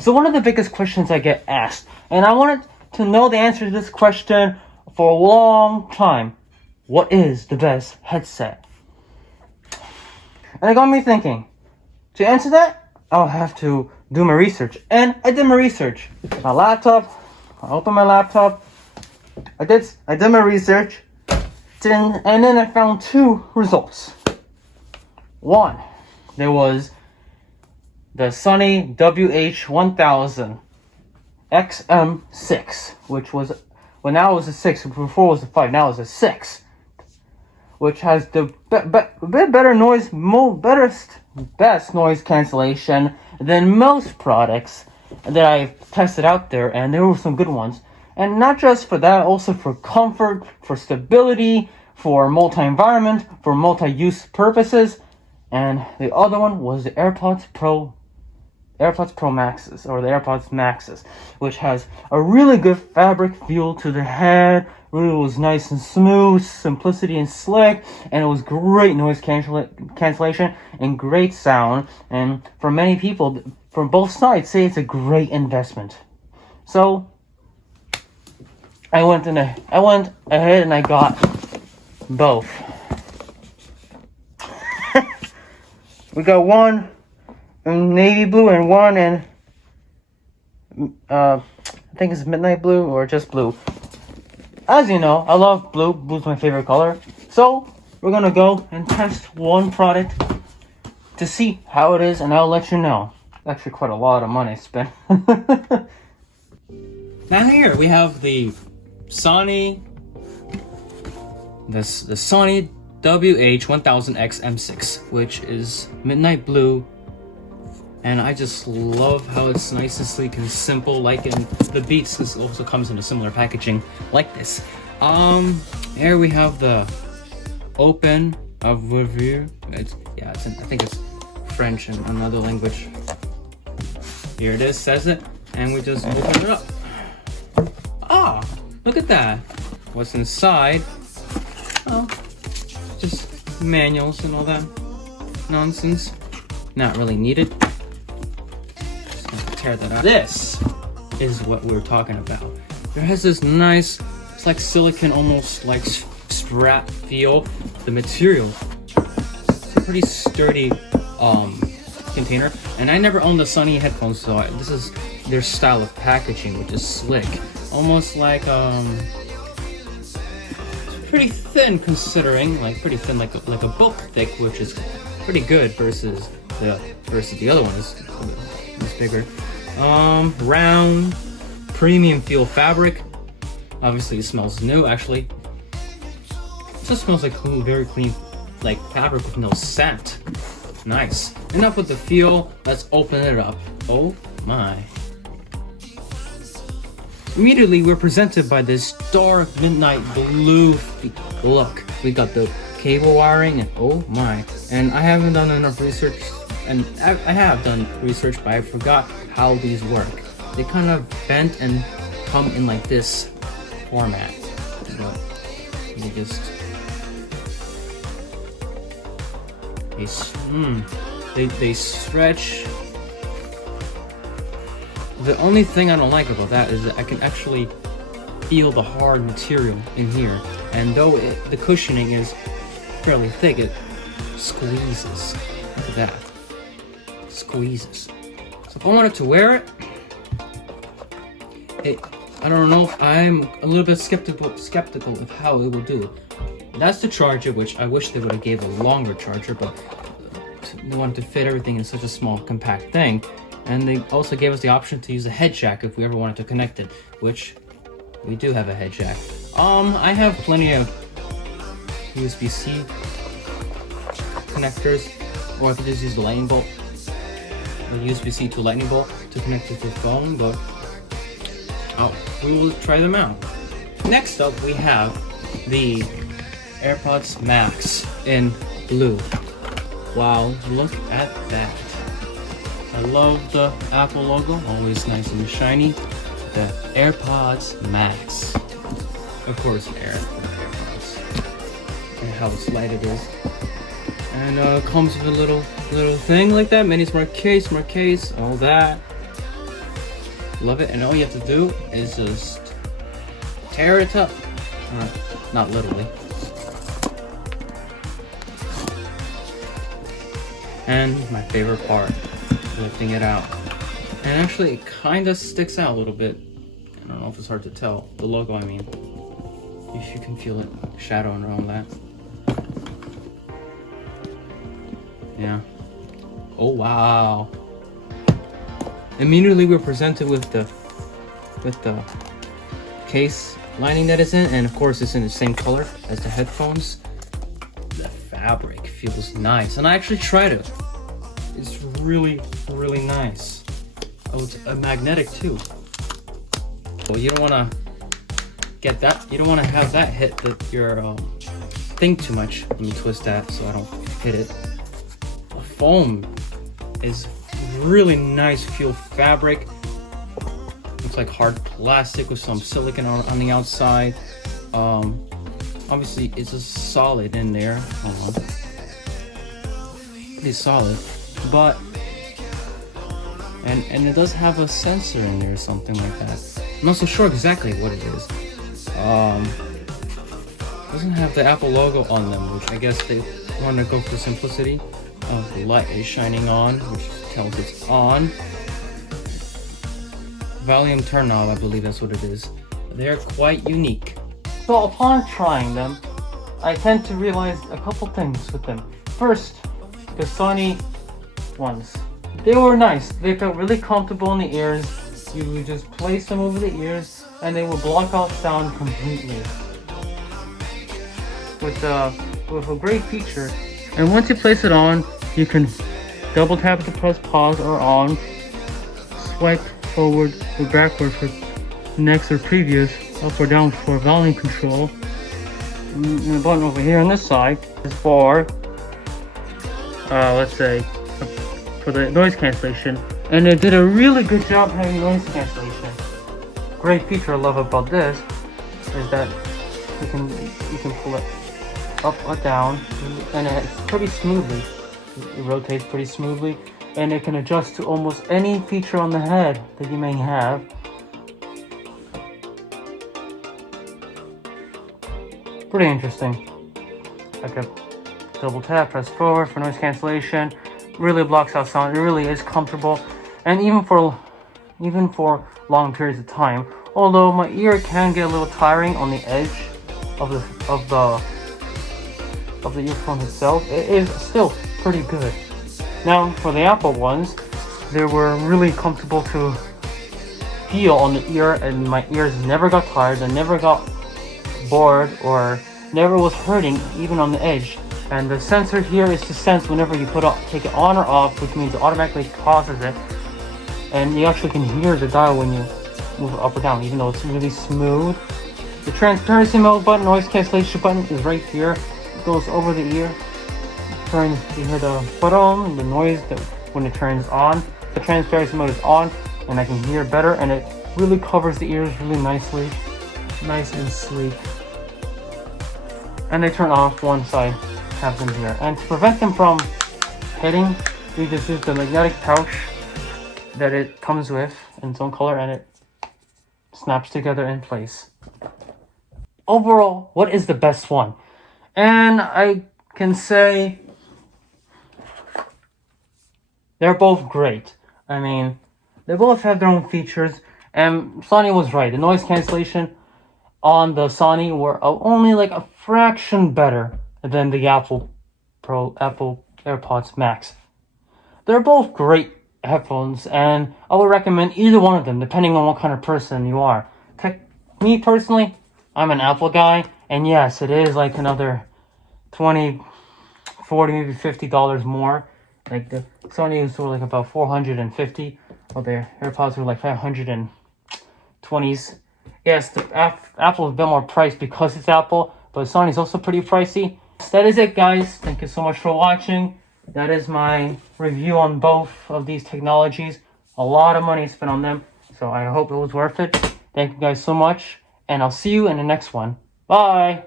So one of the biggest questions I get asked, and I wanted to know the answer to this question for a long time. What is the best headset? And it got me thinking. To answer that, I'll have to do my research. And I did my research. My laptop, I opened my laptop. I did my research. And then I found two results. One, there was the Sony WH-1000MX6, which was, well, now it was a 6, before it was a 5, now it's a 6, which has the better noise, best noise cancellation than most products that I've tested out there, and there were some good ones. And not just for that, also for comfort, for stability, for multi-environment, for multi-use purposes. And the other one was the AirPods Pro Maxes, or the AirPods Maxes, which has a really good fabric feel to the head. Really was nice and smooth, simplicity and slick, and it was great noise cancellation and great sound. And for many people from both sides say it's a great investment. So I went ahead and I got both. We got one in navy blue and one in I think it's midnight blue or just blue. As you know, I love blue. Blue's my favorite color. So we're gonna go and test one product to see how it is, and I'll let you know. Actually, quite a lot of money spent. Now here we have the Sony WH-1000MX6, which is midnight blue, and I just love how it's nice and sleek and simple. Like in the Beats, this also comes in a similar packaging like this. Here we have the open overview. I think it's French and another language. Here it is, says it, and we just open it up. Ah, look at that. What's inside? Oh, just manuals and all that nonsense. Not really needed. Just gonna tear that out. This is what we're talking about. It has this nice, it's like silicone, almost like strap feel. The material, it's a pretty sturdy container. And I never owned the Sony headphones, so this is their style of packaging, which is slick, almost like pretty thin, considering, like pretty thin, like a book thick, which is pretty good versus the other one is bigger. Round, premium feel fabric. Obviously, it smells new. Actually, it just smells like clean, very clean, like fabric with no scent. Nice. Enough with the feel. Let's open it up. Oh my. Immediately, we're presented by this dark midnight blue look. We got the cable wiring, and oh my. And I haven't done enough research, and I have done research, but I forgot how these work. They kind of bent and come in like this format. But they just they stretch. The only thing I don't like about that is that I can actually feel the hard material in here, and though the cushioning is fairly thick, it squeezes. Look at that. Squeezes. So if I wanted to wear it, I don't know, if I'm a little bit skeptical of how it will do. That's the charger, which I wish they would have gave a longer charger, but they wanted to fit everything in such a small, compact thing. And they also gave us the option to use a head jack if we ever wanted to connect it, which we do have a head jack. I have plenty of USB-C connectors, or I could just use the lightning bolt, or USB-C to lightning bolt to connect it to the phone, but we will try them out. Next up, we have the AirPods Max in blue. Wow, look at that. I love the Apple logo, always nice and shiny. The AirPods Max. Of course, AirPods. And how slight it is. And comes with a little thing like that. Mini smart case, all that. Love it. And all you have to do is just tear it up. Not literally. And my favorite part, lifting it out. And actually it kind of sticks out a little bit. I don't know if it's hard to tell. The logo, I mean. If you can feel it shadowing around that. Yeah. Oh wow. Immediately we're presented with the case lining that is in, and of course it's in the same color as the headphones. The fabric feels nice, and I actually tried it. It's really, really nice. Oh, it's a magnetic too. Well, you don't want to get that. You don't want to have that hit your thing too much. Let me twist that so I don't hit it. The foam is really nice feel fabric. Looks like hard plastic with some silicone on the outside. Obviously it's just solid in there. Pretty solid, but and it does have a sensor in there or something like that. I'm not so sure exactly what it is. Doesn't have the Apple logo on them, which I guess they want to go for simplicity. The light is shining on, which tells it's on. Volume turn knob, I believe that's what it is. They're quite unique. So upon trying them, I tend to realize a couple things with them. First, the Sony ones. They were nice. They felt really comfortable in the ears. You would just place them over the ears and they would block out sound completely. With a great feature. And once you place it on, you can double tap to press pause or on, swipe forward or backward for next or previous, up or down for volume control. And the button over here on this side is for, let's say, for the noise cancellation. And it did a really good job having noise cancellation. Great feature I love about this is that you can pull it up or down, and it's pretty smoothly. It rotates pretty smoothly, and it can adjust to almost any feature on the head that you may have. Pretty interesting. I could double tap, press forward for noise cancellation. Really blocks out sound. It really is comfortable, and even for long periods of time. Although my ear can get a little tiring on the edge of the earphone itself, it is still pretty good. Now for the Apple ones, they were really comfortable to feel on the ear, and my ears never got tired, and never got bored, or never was hurting even on the edge. And the sensor here is to sense whenever you take it on or off, which means it automatically pauses it, and you actually can hear the dial when you move it up or down, even though it's really smooth. The transparency mode button, noise cancellation button, is right here. It goes over the ear. You hear the button and the noise that when it turns on. The transparency mode is on, and I can hear better, and it really covers the ears really nicely. Nice and sleek. And they turn off once I have them here. And to prevent them from hitting, you just use the magnetic pouch that it comes with in its own color, and it snaps together in place. Overall, what is the best one? And I can say they're both great. I mean, they both have their own features, and Sony was right. The noise cancellation on the Sony were only like a fraction better than the Apple AirPods Max. They're both great headphones, and I would recommend either one of them depending on what kind of person you are. Me personally, I'm an Apple guy, and yes, it is like another $20, $40, maybe $50 more. Like the Sony were like about $450, while their AirPods were like $520s. Yes, the Apple is a bit more priced because it's Apple, but Sony's also pretty pricey. So that is it, guys. Thank you so much for watching. That is my review on both of these technologies. A lot of money spent on them, so I hope it was worth it. Thank you guys so much, and I'll see you in the next one. Bye!